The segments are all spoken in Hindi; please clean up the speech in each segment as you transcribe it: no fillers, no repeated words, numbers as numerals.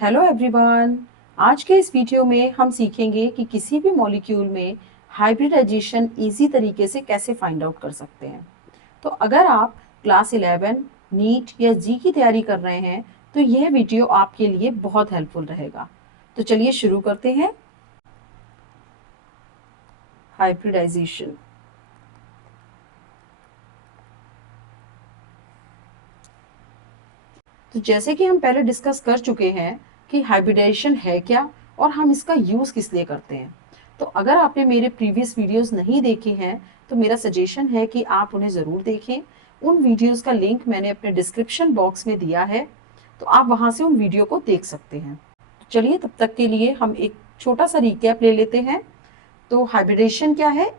Hello everyone. आज के इस वीडियो में हम सीखेंगे कि किसी भी मॉलिक्यूल में हाइब्रिडाइजेशन इजी तरीके से कैसे फाइंड आउट कर सकते हैं। तो अगर आप क्लास 11 नीट या जी की तैयारी कर रहे हैं तो यह वीडियो आपके लिए बहुत हेल्पफुल रहेगा। तो चलिए शुरू करते हैं। हाइब्रिडाइजेशन। तो जैसे कि हम पहले डिस्कस कर चुके हैं कि हाइब्रिडाइजेशन है क्या और हम इसका यूज़ किस लिए करते हैं। तो अगर आपने मेरे प्रीवियस वीडियोस नहीं देखे हैं तो मेरा सजेशन है कि आप उन्हें ज़रूर देखें। उन वीडियोस का लिंक मैंने अपने डिस्क्रिप्शन बॉक्स में दिया है, तो आप वहाँ से उन वीडियो को देख सकते हैं। चलिए तब तक के लिए हम एक छोटा सा रिकैप ले लेते हैं। तो हाइब्रिडेशन क्या है?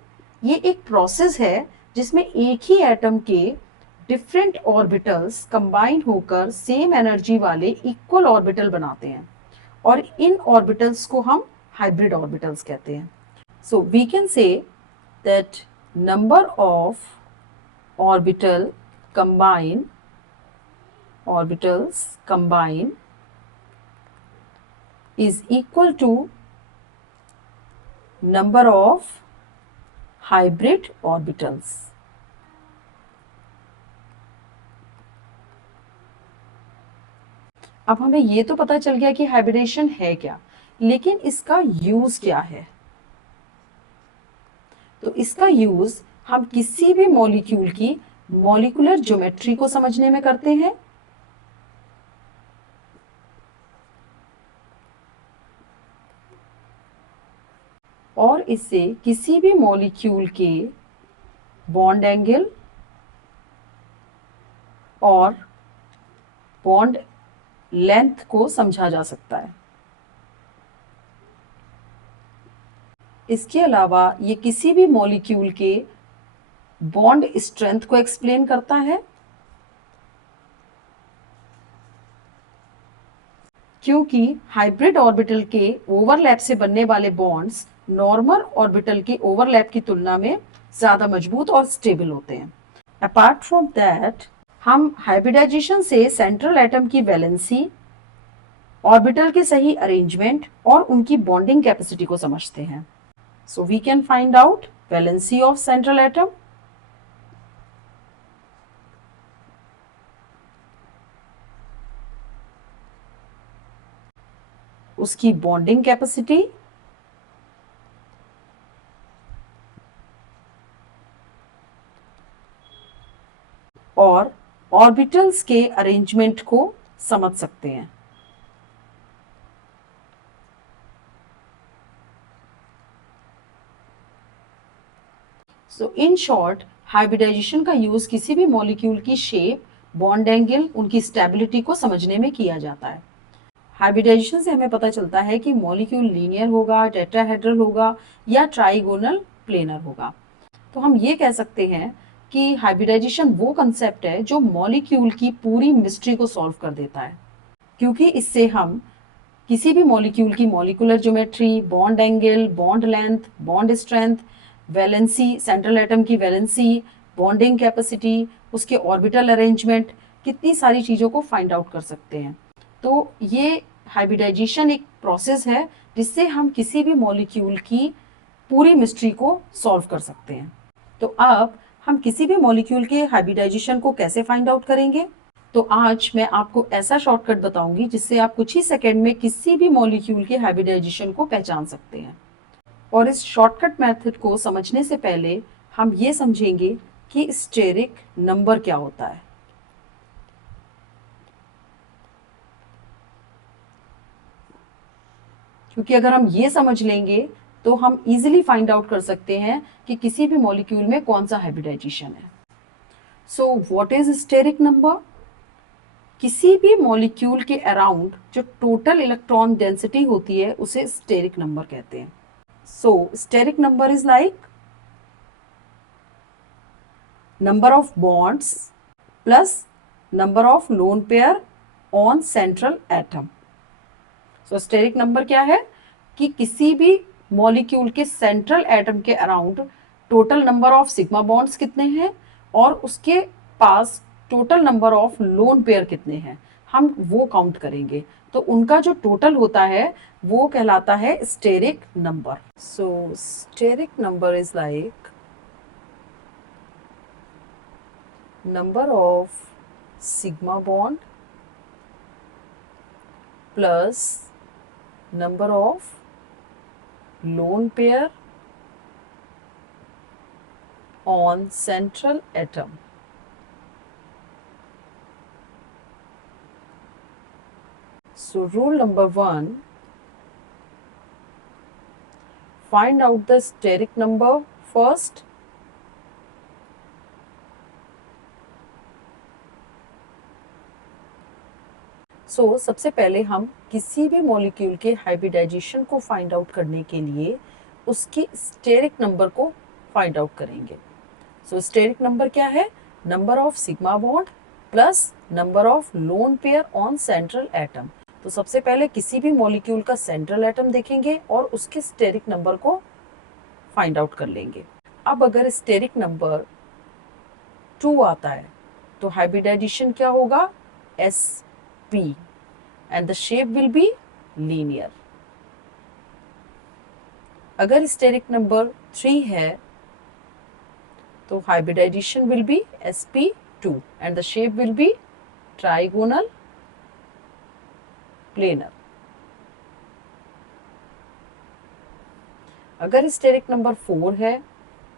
ये एक प्रोसेस है जिसमें एक ही एटम के डिफरेंट ऑर्बिटल्स कंबाइन होकर सेम एनर्जी वाले इक्वल ऑर्बिटल बनाते हैं और इन ऑर्बिटल्स को हम हाइब्रिड ऑर्बिटल्स कहते हैं। So we can say that number of orbital combine orbitals combine is equal to number of hybrid orbitals. अब हमें ये तो पता चल गया कि हाइब्रिडेशन है क्या, लेकिन इसका यूज क्या है? तो इसका यूज हम किसी भी मॉलिक्यूल की मॉलिक्यूलर ज्योमेट्री को समझने में करते हैं। और इससे किसी भी मॉलिक्यूल के बॉन्ड एंगल और बॉन्ड लेंथ को समझा जा सकता है। इसके अलावा ये किसी भी मॉलिक्यूल के बॉन्ड स्ट्रेंथ को एक्सप्लेन करता है, क्योंकि हाइब्रिड ऑर्बिटल के ओवरलैप से बनने वाले बॉन्ड्स नॉर्मल ऑर्बिटल के ओवरलैप की तुलना में ज्यादा मजबूत और स्टेबल होते हैं। अपार्ट फ्रॉम दैट, हम हाइब्रिडाइजेशन से सेंट्रल एटम की वैलेंसी, ऑर्बिटल के सही अरेंजमेंट और उनकी बॉन्डिंग कैपेसिटी को समझते हैं। So we can find out valency of central atom, उसकी बॉन्डिंग कैपेसिटी और ऑर्बिटल्स के अरेंजमेंट को समझ सकते हैं। सो इन शॉर्ट, हाइब्रिडाइजेशन का यूज किसी भी मॉलिक्यूल की शेप, बॉन्ड एंगल, उनकी स्टेबिलिटी को समझने में किया जाता है। हाइब्रिडाइजेशन से हमें पता चलता है कि मॉलिक्यूल लीनियर होगा, टेट्राहेड्रल होगा या ट्राइगोनल प्लेनर होगा। तो हम ये कह सकते हैं कि हाइब्रिडाइजेशन वो कंसेप्ट है जो मॉलिक्यूल की पूरी मिस्ट्री को सॉल्व कर देता है, क्योंकि इससे हम किसी भी मॉलिक्यूल की molecular geometry, bond angle, bond length, bond strength, valency, central atom की वैलेंसी, बॉन्डिंग कैपेसिटी, उसके ऑर्बिटल अरेंजमेंट, कितनी सारी चीज़ों को फाइंड आउट कर सकते हैं। तो ये हाइब्रिडाइजेशन एक प्रोसेस है जिससे हम किसी भी मॉलिक्यूल की पूरी मिस्ट्री को सॉल्व कर सकते हैं। तो अब हम किसी भी मॉलिक्यूल के हाइब्रिडाइजेशन को कैसे फाइंड आउट करेंगे? तो आज मैं आपको ऐसा शॉर्टकट बताऊंगी जिससे आप कुछ ही सेकंड में किसी भी मॉलिक्यूल के हाइब्रिडाइजेशन को पहचान सकते हैं। और इस शॉर्टकट मेथड को समझने से पहले हम ये समझेंगे कि स्टेरिक नंबर क्या होता है। क्योंकि अगर हम ये समझ लेंगे तो हम इजीली फाइंड आउट कर सकते हैं कि किसी भी मॉलिक्यूल में कौन सा हाइब्रिडाइजेशन है। So what is steric number? किसी भी मॉलिक्यूल के अराउंड जो टोटल इलेक्ट्रॉन डेंसिटी होती है उसे स्टेरिक नंबर कहते हैं। So steric number is like number of bonds plus number of lone pair on central atom. So steric number क्या है कि किसी भी मॉलिक्यूल के सेंट्रल एटम के around total number of sigma bonds कितने हैं और उसके पास total number of lone pair कितने हैं। हम वो काउंट करेंगे, तो उनका जो टोटल होता है वो कहलाता है steric number. So steric number is like number of sigma bond plus number of lone pair on central atom. So rule number 1, find out the steric number first. सबसे पहले हम किसी भी मॉलिक्यूल के हाइब्रिडाइजेशन को फाइंड आउट करने के लिए उसकी स्टेरिक नंबर को फाइंड आउट करेंगे। स्टेरिक नंबर क्या है? Number of sigma bond plus number of lone pair on central atom. तो सबसे पहले किसी भी मॉलिक्यूल का सेंट्रल एटम देखेंगे और उसके स्टेरिक नंबर को फाइंड आउट कर लेंगे। अब अगर स्टेरिक नंबर 2 आता है तो हाइब्रिडाइजेशन क्या होगा? sp and the shape will be linear. अगर स्टेरिक नंबर 3 है तो hybridization will be sp2 and the shape will be trigonal planar. अगर स्टेरिक नंबर 4 है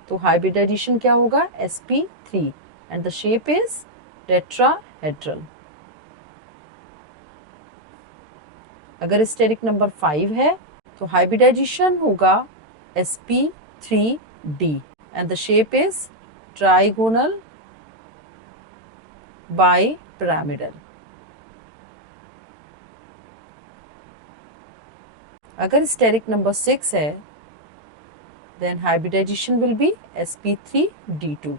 तो hybridization क्या होगा? sp3 and the shape is tetrahedral. अगर स्टेरिक नंबर 5 है तो हाइब्रिडाइजेशन होगा sp3d and the shape is trigonal bipyramidal. अगर स्टेरिक नंबर 6 है then hybridization will be sp3d2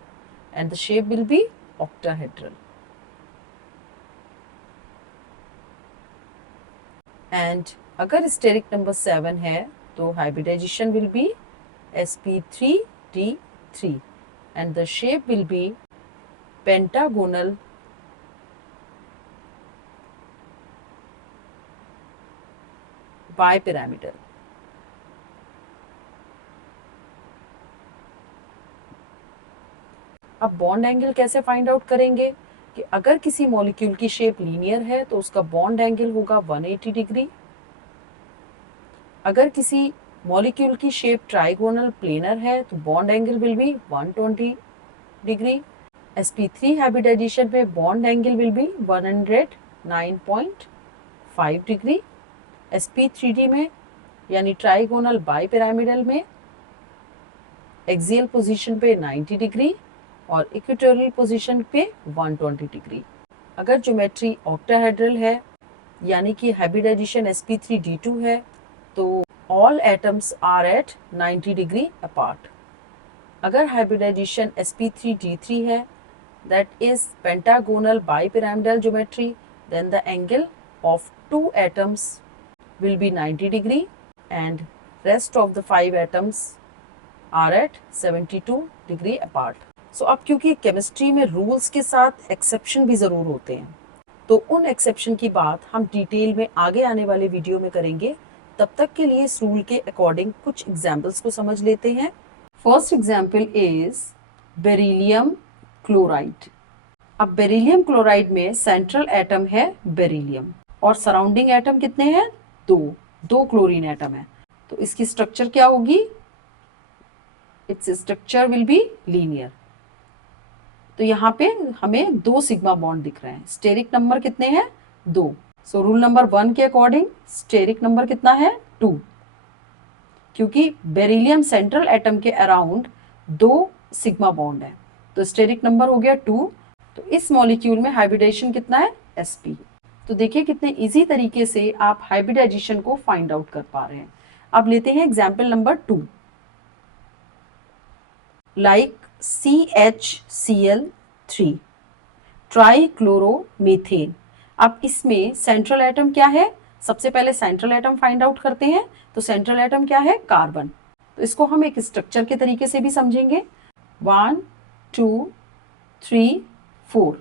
and the shape will be octahedral. And अगर स्टेरिक नंबर 7 है तो hybridization will be sp3d3 and the shape will be pentagonal bipyramidal. अब बॉन्ड एंगल कैसे फाइंड आउट करेंगे कि अगर किसी मॉलिक्यूल की शेप लीनियर है तो उसका बॉन्ड एंगल होगा 180 डिग्री। अगर किसी मॉलिक्यूल की शेप ट्राइगोनल प्लेनर है तो bond angle will be 120 degree. sp3 hybridization में bond angle will be 109.5 degree. sp3d में यानी ट्राइगोनल बाइपिरामिडल में एक्सियल पोजीशन पे 90 डिग्री और इक्वेटोरियल पोजीशन पे 120 डिग्री। अगर ज्योमेट्री ऑक्टाहेड्रल है यानी कि हाइब्रिडाइजेशन sp3d2 है तो all atoms are at 90 degree apart. अगर हाइब्रिडाइजेशन sp3d3 है that is pentagonal bipyramidal geometry then the angle of 2 atoms will be 90 degree and rest of the 5 atoms are at 72 degree apart. अब क्योंकि केमिस्ट्री में रूल्स के साथ एक्सेप्शन भी ज़रूर होते हैं तो उन एक्सेप्शन की बात हम डिटेल में आगे आने वाले वीडियो में करेंगे। तब तक के लिए इस रूल के अकॉर्डिंग कुछ एग्जाम्पल्स को समझ लेते हैं। First example is beryllium chloride. अब बेरिलियम क्लोराइड में सेंट्रल एटम है बेरिलियम और सराउंडिंग एटम कितने हैं? दो क्लोरीन एटम है। तो इसकी स्ट्रक्चर क्या होगी? Its structure will be linear. तो यहाँ पे हमें 2 सिग्मा बॉन्ड दिख रहे हैं। स्टेरिक नंबर कितने हैं? 2। सो रूल नंबर 1 के अकॉर्डिंग स्टेरिक नंबर कितना है? 2, क्योंकि बेरिलियम सेंट्रल एटम के अराउंड 2 सिग्मा बॉन्ड है तो स्टेरिक नंबर हो गया 2। तो इस मॉलिक्यूल में हाइब्रिडाइजेशन कितना है? sp। तो देखिए कितने इजी तरीके से आप हाइब्रिडाइजेशन को फाइंड आउट कर पा रहे हैं। अब लेते हैं एग्जाम्पल नंबर 2। Like CHCl3 ट्राइक्लोरोमीथेन। अब इसमें सेंट्रल एटम क्या है? सबसे पहले सेंट्रल एटम फाइंड आउट करते हैं। तो सेंट्रल एटम क्या है? कार्बन। तो इसको हम एक स्ट्रक्चर के तरीके से भी समझेंगे। 1 2 3 4।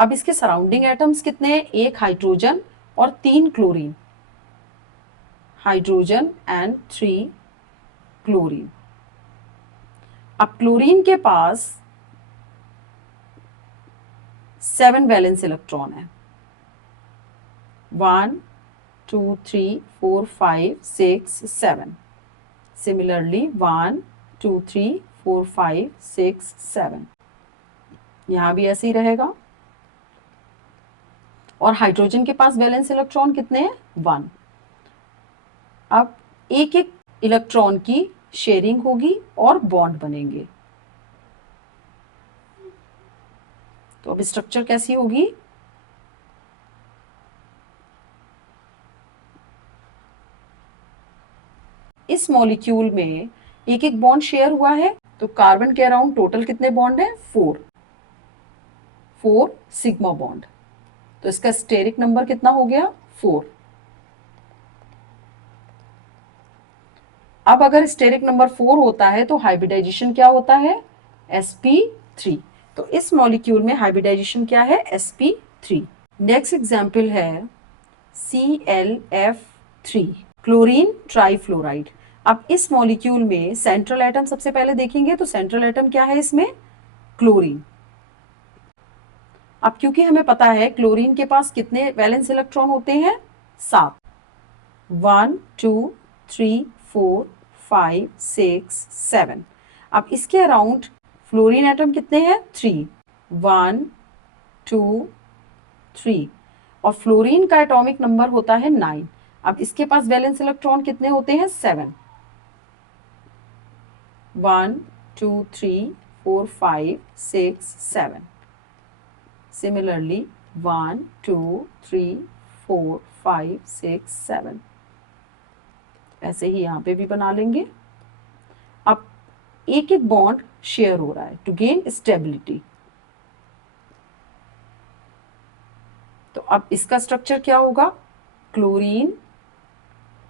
अब इसके सराउंडिंग एटम्स कितने हैं? एक हाइड्रोजन और 3 क्लोरीन, हाइड्रोजन एंड 3 क्लोरीन। अब क्लोरीन के पास 7 वैलेंस इलेक्ट्रॉन है, 1 2 3 4 5 6 7। सिमिलरली 1 2 3 4 5 6 7, यहां भी ऐसे ही रहेगा। और हाइड्रोजन के पास वैलेंस इलेक्ट्रॉन कितने हैं? 1। अब एक एक इलेक्ट्रॉन की शेयरिंग होगी और बॉन्ड बनेंगे। तो अब स्ट्रक्चर कैसी होगी? इस मॉलिक्यूल में एक एक बॉन्ड शेयर हुआ है, तो कार्बन के अराउंड टोटल कितने बॉन्ड हैं? 4 सिग्मा बॉन्ड। तो इसका स्टेरिक नंबर कितना हो गया? 4। अब अगर स्टेरिक नंबर 4 होता है तो हाइब्रिडाइजेशन क्या होता है? sp3। तो इस मॉलिक्यूल में हाइब्रिडाइजेशन क्या है? sp3। नेक्स्ट एग्जाम्पल है ClF3, क्लोरीन ट्राइफ्लोराइड। अब इस मॉलिक्यूल में सेंट्रल एटम सबसे पहले देखेंगे, तो सेंट्रल एटम क्या है इसमें? क्लोरीन। अब क्योंकि हमें पता है क्लोरीन के पास कितने वैलेंस इलेक्ट्रॉन होते हैं? 7। 1 2 3 4 5 6 7। अब इसके अराउंड फ्लोरीन एटम कितने हैं? 3। 1 2 3। और फ्लोरीन का एटॉमिक नंबर होता है 9। अब इसके पास वैलेंस इलेक्ट्रॉन कितने होते हैं? 7। 1 2 3 4 5 6 7। Similarly 1 2 3 4 5 6 7, ऐसे ही यहां पे भी बना लेंगे। अब एक एक बॉन्ड शेयर हो रहा है टू गेन स्टेबिलिटी। तो अब इसका स्ट्रक्चर क्या होगा? क्लोरीन,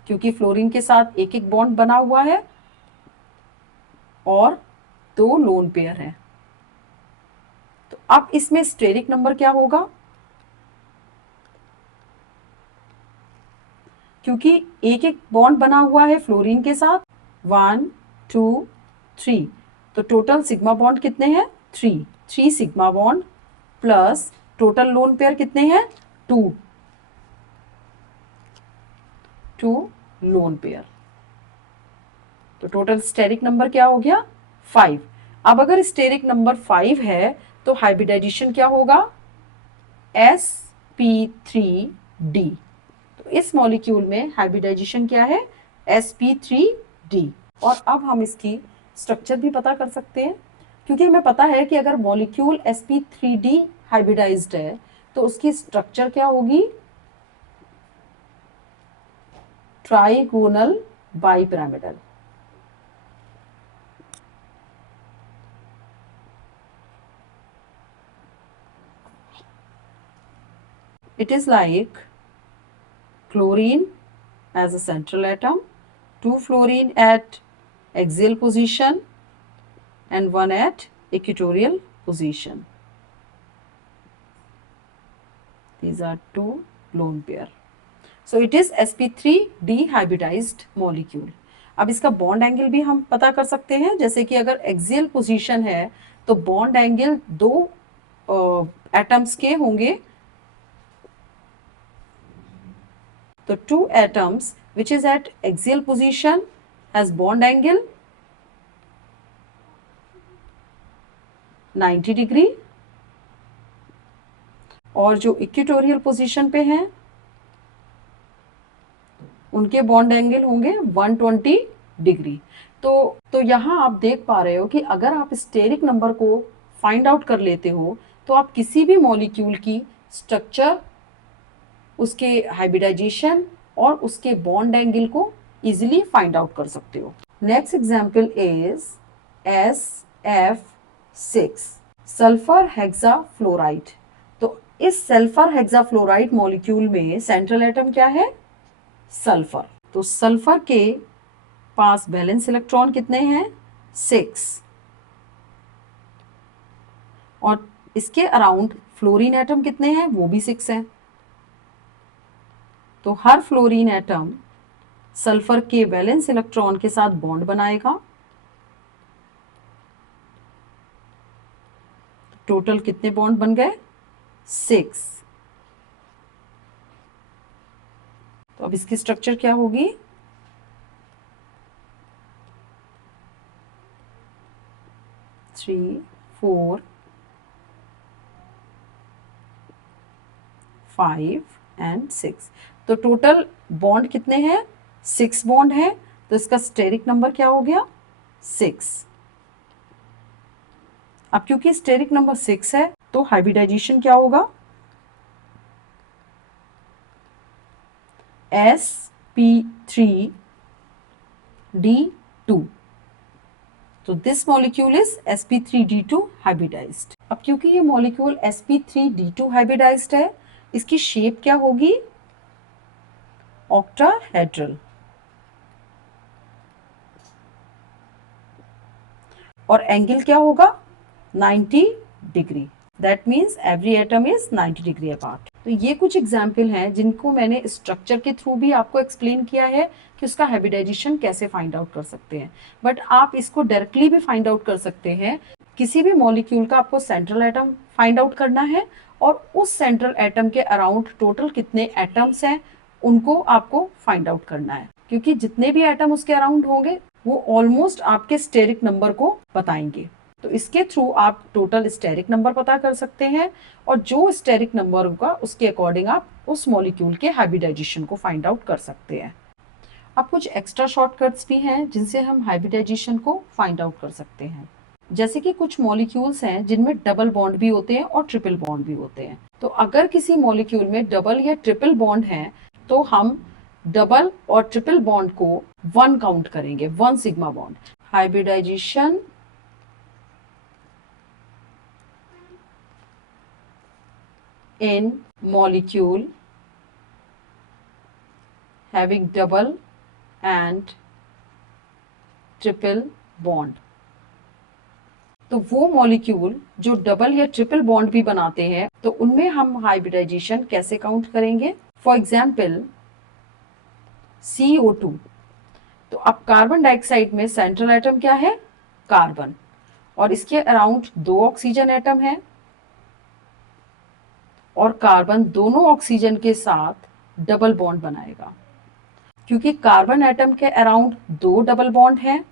क्योंकि फ्लोरीन के साथ एक एक बॉन्ड बना हुआ है और 2 लोन पेयर है, तो अब इसमें स्टेरिक नंबर क्या होगा? क्योंकि एक एक बॉन्ड बना हुआ है फ्लोरीन के साथ, 1 2 3, तो टोटल सिग्मा बॉन्ड कितने हैं? 3 sigma bond plus total loan pair कितने हैं? 2 लोन पेयर। तो टोटल स्टेरिक नंबर क्या हो गया? 5। अब अगर स्टेरिक नंबर 5 है तो हाइब्रिडाइजेशन क्या होगा? sp3d। तो इस मॉलिक्यूल में हाइब्रिडाइजेशन क्या है? sp3d। और अब हम इसकी स्ट्रक्चर भी पता कर सकते हैं, क्योंकि हमें पता है कि अगर मॉलिक्यूल sp3d हाइब्रिडाइज्ड है तो उसकी स्ट्रक्चर क्या होगी? Trigonal bipyramidal. It is like chlorine as a central atom, 2 fluorine at axial position and 1 at equatorial position. These are 2 lone pair. So it is sp3d hybridized molecule. अब इसका बॉन्ड एंगल भी हम पता कर सकते हैं, जैसे कि अगर एक्सियल पोजीशन है तो बॉन्ड एंगल 2 एटम्स के होंगे, तो 2 atoms which is at axial position has bond angle 90 degree, और जो इक्वेटोरियल पोजीशन पे हैं उनके बॉन्ड एंगल होंगे 120 डिग्री। तो यहाँ आप देख पा रहे हो कि अगर आप स्टेरिक नंबर को फाइंड आउट कर लेते हो तो आप किसी भी मॉलिक्यूल की स्ट्रक्चर, उसके हाइब्रिडाइजेशन और उसके बॉन्ड एंगल को इजीली फाइंड आउट कर सकते हो। Next example is SF6, sulphur hexafluoride. तो इस सल्फर हेक्साफ्लोराइड मॉलिक्यूल में सेंट्रल एटम क्या है? सल्फर। तो सल्फर के पास वैलेंस इलेक्ट्रॉन कितने हैं? 6। और इसके अराउंड फ्लोरीन एटम कितने हैं, वो भी 6 हैं। तो हर फ्लोरीन एटम सल्फर के वैलेंस इलेक्ट्रॉन के साथ बॉन्ड बनाएगा। टोटल कितने बॉन्ड बन गए, 6। तो अब इसकी स्ट्रक्चर क्या होगी, 3 4 5 एंड 6। तो टोटल बॉन्ड कितने हैं, 6 बॉन्ड है। तो इसका स्टेरिक नंबर क्या हो गया, 6। अब क्योंकि स्टेरिक नंबर 6 है तो हाइब्रिडाइजेशन क्या होगा, sp3d2। तो this molecule is sp3d2 hybridised. अब क्योंकि ये मॉलिक्यूल sp3d2 हाइब्रिडाइज्ड है, इसकी शेप क्या होगी, ऑक्टाहेड्रल। और एंगल क्या होगा, 90 degree. That means every atom is 90 degree apart. तो ये कुछ एग्जाम्पल हैं जिनको मैंने स्ट्रक्चर के थ्रू भी आपको एक्सप्लेन किया है कि उसका हाइब्रिडाइजेशन कैसे फाइंड आउट कर सकते हैं। बट आप इसको डायरेक्टली भी फाइंड आउट कर सकते हैं। किसी भी मॉलिक्यूल का आपको सेंट्रल एटम फाइंड आउट करना है और उस सेंट्रल एटम के अराउंड टोटल कितने एटम्स हैं उनको आपको फाइंड आउट करना है, क्योंकि जितने भी एटम उसके अराउंड होंगे वो ऑलमोस्ट आपके स्टेरिक नंबर को बताएंगे। तो इसके थ्रू आप टोटल स्टेरिक नंबर पता कर सकते हैं और जो स्टेरिक नंबर होगा उसके अकॉर्डिंग आप उस मॉलिक्यूल के हाइब्रिडाइजेशन को फाइंड आउट कर सकते हैं। अब कुछ एक्स्ट्रा शॉर्टकट्स भी हैं जिनसे हम हाइब्रिडाइजेशन को फाइंड आउट कर सकते हैं। जैसे कि कुछ मॉलिक्यूल्स हैं जिनमें डबल बॉन्ड भी होते हैं और ट्रिपल बॉन्ड भी होते हैं। तो अगर किसी मॉलिक्यूल में डबल या ट्रिपल बॉन्ड है तो हम डबल और ट्रिपल बॉन्ड को 1 काउंट करेंगे, 1 sigma bond. Hybridization in molecule having double and triple bond। तो वो मॉलिक्यूल जो डबल या ट्रिपल बॉन्ड भी बनाते हैं तो उनमें हम हाइब्रिडाइजेशन कैसे काउंट करेंगे। For example CO2। तो अब कार्बन डाइऑक्साइड में सेंट्रल एटम क्या है, कार्बन, और इसके अराउंड 2 ऑक्सीजन एटम है और कार्बन दोनों ऑक्सीजन के साथ डबल बॉन्ड बनाएगा। क्योंकि कार्बन एटम के अराउंड 2 डबल बॉन्ड हैं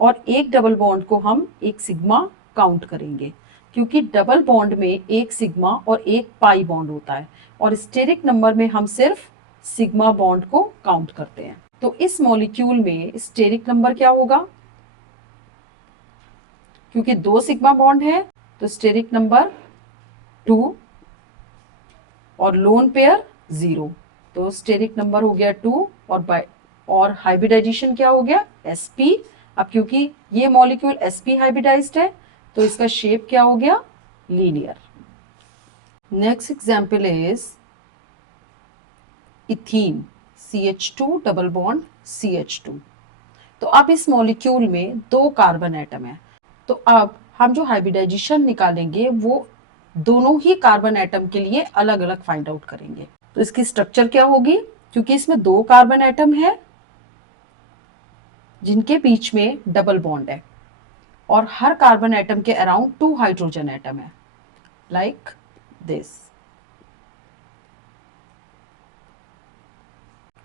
और एक डबल बॉन्ड को हम एक सिग्मा काउंट करेंगे, क्योंकि डबल बॉन्ड में एक सिग्मा और एक पाई बॉन्ड होता है और स्टेरिक नंबर में हम सिर्फ सिग्मा बॉन्ड को काउंट करते हैं। तो इस मॉलिक्यूल में स्टेरिक नंबर क्या होगा, क्योंकि 2 सिग्मा बॉन्ड है तो स्टेरिक नंबर 2 और लोन पेयर 0। तो स्टेरिक नंबर हो गया 2 और हाइब्रिडाइजेशन क्या हो गया, sp। अब क्योंकि ये मॉलिक्यूल sp हाइब्रिडाइज्ड है तो इसका शेप क्या हो गया, linear. Next example is ethene, CH2 double bond CH2। तो अब इस मॉलिक्यूल में 2 कार्बन एटम है। तो अब हम जो हाइब्रिडाइजेशन निकालेंगे वो दोनों ही कार्बन एटम के लिए अलग अलग फाइंड आउट करेंगे। तो इसकी स्ट्रक्चर क्या होगी, क्योंकि इसमें 2 कार्बन एटम है जिनके बीच में डबल बॉन्ड है और हर कार्बन एटम के अराउंड 2 हाइड्रोजन एटम है, लाइक दिस।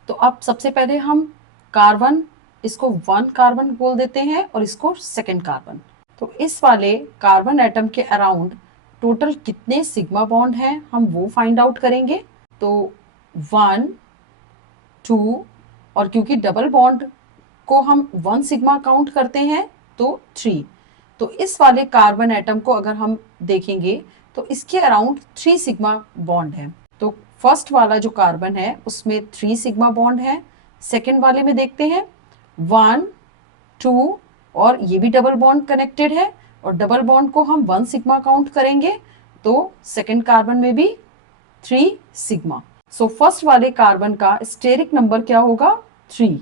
तो अब सबसे पहले हम कार्बन, इसको 1 कार्बन बोल देते हैं और इसको 2nd कार्बन। तो इस वाले कार्बन एटम के अराउंड टोटल कितने सिग्मा बॉन्ड हैं हम वो फाइंड आउट करेंगे। तो 1 2 और क्योंकि डबल बॉन्ड को हम 1 सिग्मा काउंट करते हैं तो 3। तो इस वाले कार्बन एटम को अगर हम देखेंगे तो इसके अराउंड 3 सिग्मा बॉन्ड है। तो फर्स्ट वाला जो कार्बन है उसमें 3 सिग्मा बॉन्ड है। सेकेंड वाले में देखते हैं 1 2 और ये भी डबल बॉन्ड कनेक्टेड है और डबल बॉन्ड को हम 1 सिग्मा काउंट करेंगे तो सेकेंड कार्बन में भी 3 सिग्मा। सो फर्स्ट वाले कार्बन का स्टेरिक नंबर क्या होगा, 3।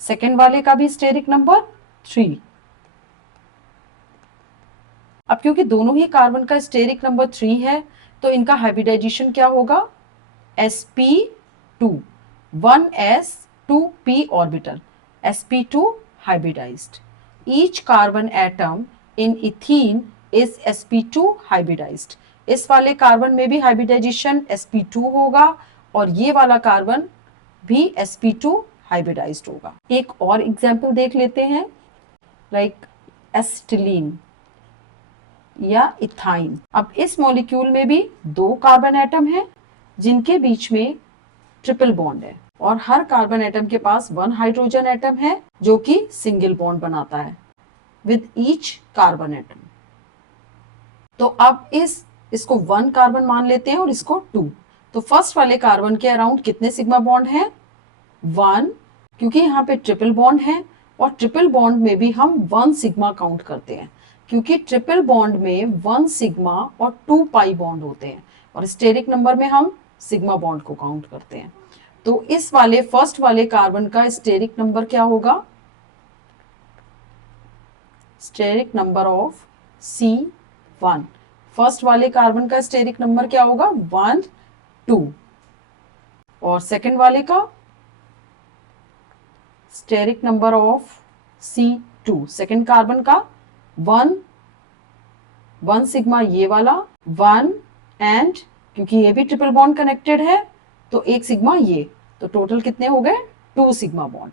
सेकेंड वाले का भी स्टेरिक नंबर 3। अब क्योंकि दोनों ही कार्बन का स्टेरिक नंबर 3 है तो इनका हाइब्रिडाइजेशन क्या होगा, sp2, 1s2p orbital, sp2 hybridized. Each carbon atom in ethene is sp2 hybridized. इस वाले कार्बन में भी हाइब्रिडाइजेशन sp2 होगा और ये वाला कार्बन भी sp2 हाइब्रिडाइज्ड होगा। एक और एग्जाम्पल देख लेते हैं, लाइक एसिटिलीन या इथाइन। अब इस मॉलिक्यूल में भी 2 कार्बन एटम हैं जिनके बीच में ट्रिपल बॉन्ड है और हर कार्बन एटम के पास 1 हाइड्रोजन एटम है जो कि सिंगल बॉन्ड बनाता है विद ईच कार्बन एटम। तो अब इसको 1 कार्बन मान लेते हैं और इसको 2। तो फर्स्ट वाले कार्बन के अराउंड कितने सिग्मा बॉन्ड हैं, 1, क्योंकि यहाँ पे ट्रिपल बॉन्ड है और ट्रिपल बॉन्ड में भी हम 1 सिग्मा काउंट करते हैं क्योंकि ट्रिपल बॉन्ड में 1 सिग्मा और 2 पाई बॉन्ड होते हैं और स्टेरिक नंबर में हम सिग्मा बॉन्ड को काउंट करते हैं। तो इस वाले फर्स्ट वाले कार्बन का स्टेरिक नंबर क्या होगा, steric number of C1, first वाले कार्बन का स्टेरिक नंबर क्या होगा 1, 2 और सेकंड वाले का steric number of C2, second carbon का 1 सिग्मा ये वाला 1 एंड क्योंकि ये भी ट्रिपल बॉन्ड कनेक्टेड है तो 1 सिग्मा ये, तो टोटल कितने हो गए 2 सिग्मा बॉन्ड।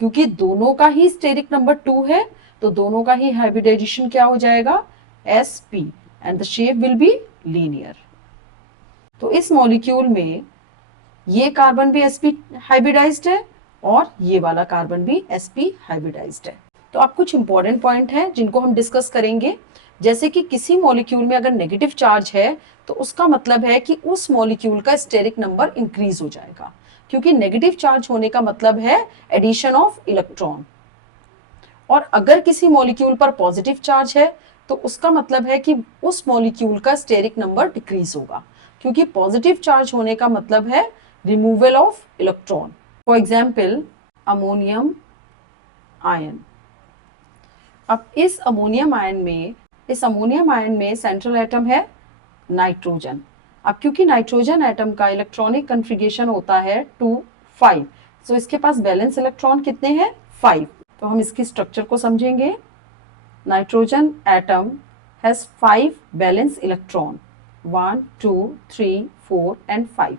क्योंकि दोनों का ही स्टेरिक नंबर 2 है तो दोनों का ही हाइब्रिडाइजेशन क्या हो जाएगा sp and the shape will be linear. तो इस मॉलिक्यूल में ये कार्बन भी sp हाइब्रिडाइज्ड है और ये वाला कार्बन भी sp हाइब्रिडाइज्ड है। तो अब कुछ इंपॉर्टेंट पॉइंट हैं जिनको हम डिस्कस करेंगे, जैसे कि किसी मॉलिक्यूल में अगर नेगेटिव चार्ज है तो उसका मतलब है कि उस मॉलिक्यूल का स्टेरिक नंबर इंक्रीज हो जाएगा, क्योंकि नेगेटिव चार्ज होने का मतलब है एडिशन ऑफ इलेक्ट्रॉन। और अगर किसी मॉलिक्यूल पर पॉजिटिव चार्ज है तो उसका मतलब है कि उस मॉलिक्यूल का स्टेरिक नंबर डिक्रीज होगा, क्योंकि पॉजिटिव चार्ज होने का मतलब है removal of electron. For example ammonium ion. अब इस अमोनियम आयन में सेंट्रल एटम है नाइट्रोजन। अब क्योंकि नाइट्रोजन एटम का इलेक्ट्रॉनिक कन्फिगरेशन होता है 2, 5, तो इसके पास बैलेंस इलेक्ट्रॉन कितने हैं 5। तो हम इसकी स्ट्रक्चर को समझेंगे। Nitrogen atom has 5 balance electron, 1, 2, 3, 4 and 5।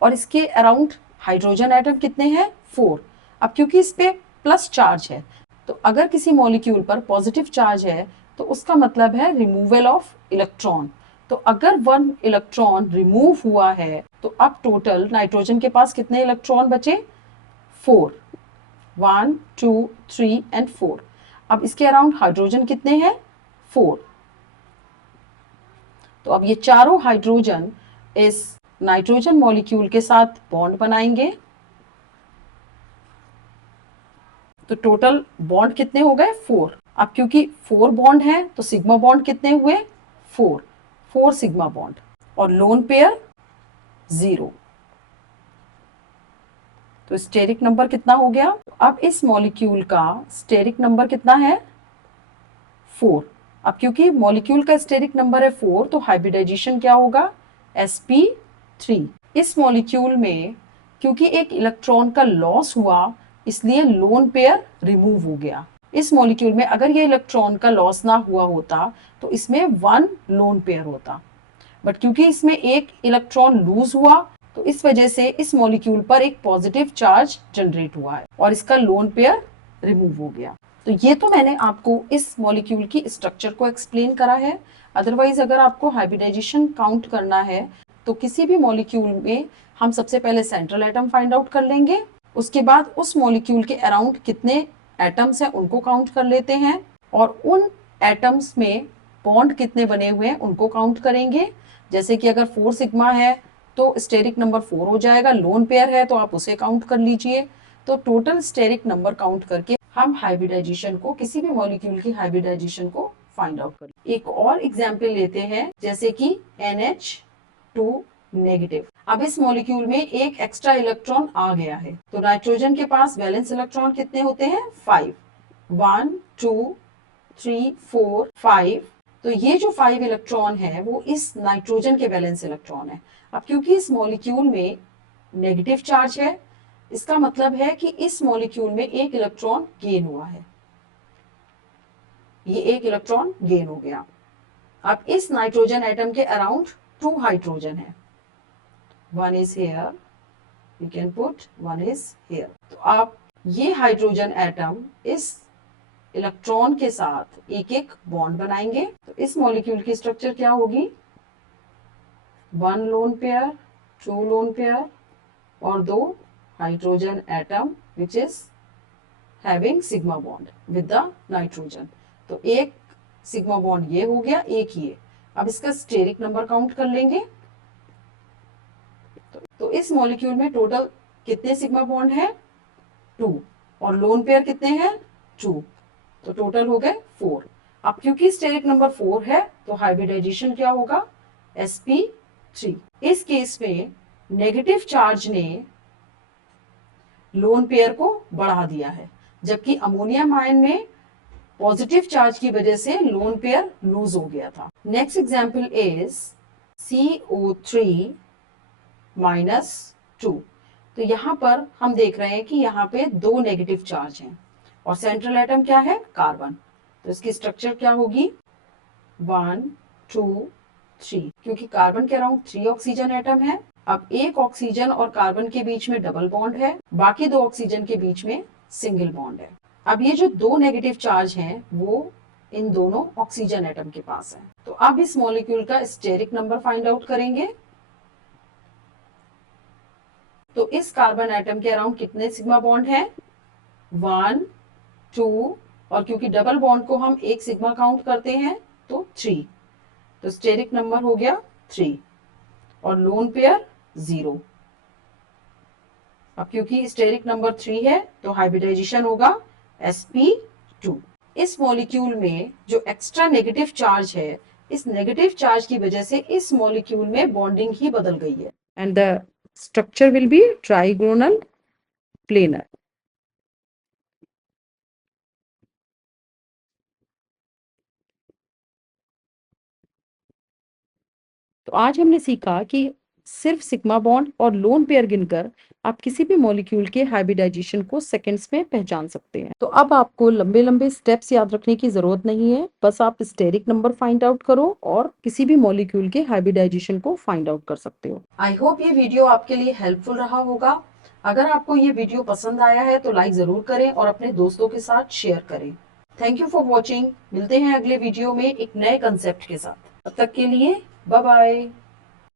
और इसके अराउंड हाइड्रोजन एटम कितने हैं 4। अब क्योंकि इस पे प्लस चार्ज है तो अगर किसी मॉलिक्यूल पर पॉजिटिव चार्ज है तो उसका मतलब है रिमूवल ऑफ इलेक्ट्रॉन। तो अगर 1 इलेक्ट्रॉन रिमूव हुआ है तो अब टोटल नाइट्रोजन के पास कितने इलेक्ट्रॉन बचे 4, 1, 2, 3 एंड 4। अब इसके अराउंड हाइड्रोजन कितने हैं 4। तो अब ये चारों हाइड्रोजन इस नाइट्रोजन मॉलिक्यूल के साथ बॉन्ड बनाएंगे। तो टोटल बॉन्ड कितने हो गए 4। अब क्योंकि 4 बॉन्ड है तो सिग्मा बॉन्ड कितने हुए 4 सिग्मा बॉन्ड और लोन पेयर 0। तो स्टेरिक नंबर कितना हो गया। अब इस मॉलिक्यूल का स्टेरिक नंबर कितना है 4। अब क्योंकि मॉलिक्यूल का स्टेरिक नंबर है 4 तो हाइब्रिडाइजेशन क्या होगा sp3। इस मॉलिक्यूल में क्योंकि एक इलेक्ट्रॉन का लॉस हुआ इसलिए लोन पेयर रिमूव हो गया। इस मॉलिक्यूल में अगर ये इलेक्ट्रॉन का लॉस ना हुआ होता तो इसमें 1 लोन पेयर होता, बट क्योंकि इसमें एक इलेक्ट्रॉन लूज हुआ तो इस वजह से इस मॉलिक्यूल पर एक पॉजिटिव चार्ज जनरेट हुआ है और इसका लोन पेयर रिमूव हो गया। तो ये तो मैंने आपको इस मॉलिक्यूल की स्ट्रक्चर को एक्सप्लेन करा है। अदरवाइज अगर आपको हाइब्रिडाइजेशन काउंट करना है तो किसी भी मॉलिक्यूल में हम सबसे पहले सेंट्रल एटम फाइंड आउट कर लेंगे, उसके बाद उस मॉलिक्यूल के अराउंड कितने एटम्स हैं उनको काउंट कर लेते हैं और उन एटम्स में बॉन्ड कितने बने हुए हैं उनको काउंट करेंगे। जैसे कि अगर 4 सिग्मा है तो स्टेरिक नंबर 4 हो जाएगा, लोन पेयर है तो आप उसे काउंट कर लीजिए। तो टोटल स्टेरिक नंबर काउंट करके हम हाइब्रिडाइजेशन को, किसी भी मॉलिक्यूल की हाइब्रिडाइजेशन को फाइंड आउट करें। एक और एग्जाम्पल लेते हैं, जैसे कि NH2 नेगेटिव। अब इस मॉलिक्यूल में एक एक्स्ट्रा इलेक्ट्रॉन आ गया है तो नाइट्रोजन के पास वैलेंस इलेक्ट्रॉन कितने होते हैं 5, 1, 2, 3, 4, 5। तो ये जो 5 इलेक्ट्रॉन है वो इस नाइट्रोजन के वैलेंस इलेक्ट्रॉन है। अब क्योंकि इस मॉलिक्यूल में नेगेटिव चार्ज है, इसका मतलब है कि इस मॉलिक्यूल में एक इलेक्ट्रॉन गेन हुआ है, ये एक इलेक्ट्रॉन गेन हो गया। अब इस नाइट्रोजन एटम के अराउंड 2 हाइड्रोजन है, 1 is here, we can put 1 is here। तो आप ये हाइड्रोजन एटम इस इलेक्ट्रॉन के साथ एक एक बॉन्ड बनाएंगे। तो इस मॉलिक्यूल की स्ट्रक्चर क्या होगी, 1 लोन पेयर, 2 लोन पेयर और 2 hydrogen atom which is having sigma bond with the nitrogen. तो एक सिग्मा बॉन्ड ये हो गया, एक ये। अब इसका स्टेरिक नंबर काउंट कर लेंगे। तो इस मॉलिक्यूल में टोटल कितने सिग्मा बॉन्ड है, 2, और लोन पेयर कितने हैं, 2, तो टोटल हो गए 4। अब क्योंकि स्टेरिक नंबर 4 है तो हाइब्रिडाइजेशन क्या होगा, sp3। इस केस में नेगेटिव चार्ज ने लोन पेयर को बढ़ा दिया है, जबकि अमोनियम आयन में पॉजिटिव चार्ज की वजह से लोन पेयर लूज हो गया था। Next example is CO3 -2। तो यहाँ पर हम देख रहे हैं कि यहाँ पे 2 नेगेटिव चार्ज हैं और सेंट्रल एटम क्या है, कार्बन। तो इसकी स्ट्रक्चर क्या होगी, 1 2 3, क्योंकि कार्बन के अराउंड 3 ऑक्सीजन एटम है। अब एक ऑक्सीजन और कार्बन के बीच में डबल बॉन्ड है, बाकी 2 ऑक्सीजन के बीच में सिंगल बॉन्ड है। अब ये जो 2 नेगेटिव चार्ज हैं वो इन दोनों ऑक्सीजन एटम के पास है। तो अब इस मॉलिक्यूल का स्टेरिक नंबर फाइंड आउट करेंगे। तो इस कार्बन एटम के अराउंड कितने सिग्मा बॉन्ड हैं, 1 2, और क्योंकि डबल बॉन्ड को हम एक सिग्मा काउंट करते हैं तो 3, तो स्टेरिक नंबर हो गया 3 और लोन पेयर 0। अब क्योंकि स्टेरिक नंबर 3 है तो हाइब्रिडाइजेशन होगा sp2। इस मॉलिक्यूल में जो एक्स्ट्रा नेगेटिव चार्ज है, इस नेगेटिव चार्ज की वजह से इस मॉलिक्यूल में बॉन्डिंग ही बदल गई है and the structure will be trigonal planar. तो आज हमने सीखा कि सिर्फ सिग्मा बॉन्ड और लोन पेयर गिनकर आप किसी भी मॉलिक्यूल के हाइब्रिडाइजेशन को सेकंड्स में पहचान सकते हैं। तो अब आपको लंबे लंबे स्टेप्स याद रखने की जरूरत नहीं है, बस आप स्टेरिक नंबर फाइंड आउट करो और किसी भी मॉलिक्यूल के हाइब्रिडाइजेशन को फाइंड आउट कर सकते हो। आई होप ये वीडियो आपके लिए हेल्पफुल रहा होगा। अगर आपको ये वीडियो पसंद आया है तो लाइक जरूर करें और अपने दोस्तों के साथ शेयर करें। Thank you for watching. मिलते हैं अगले वीडियो में एक नए कंसेप्ट के साथ। तब तक के लिए बाय बाय।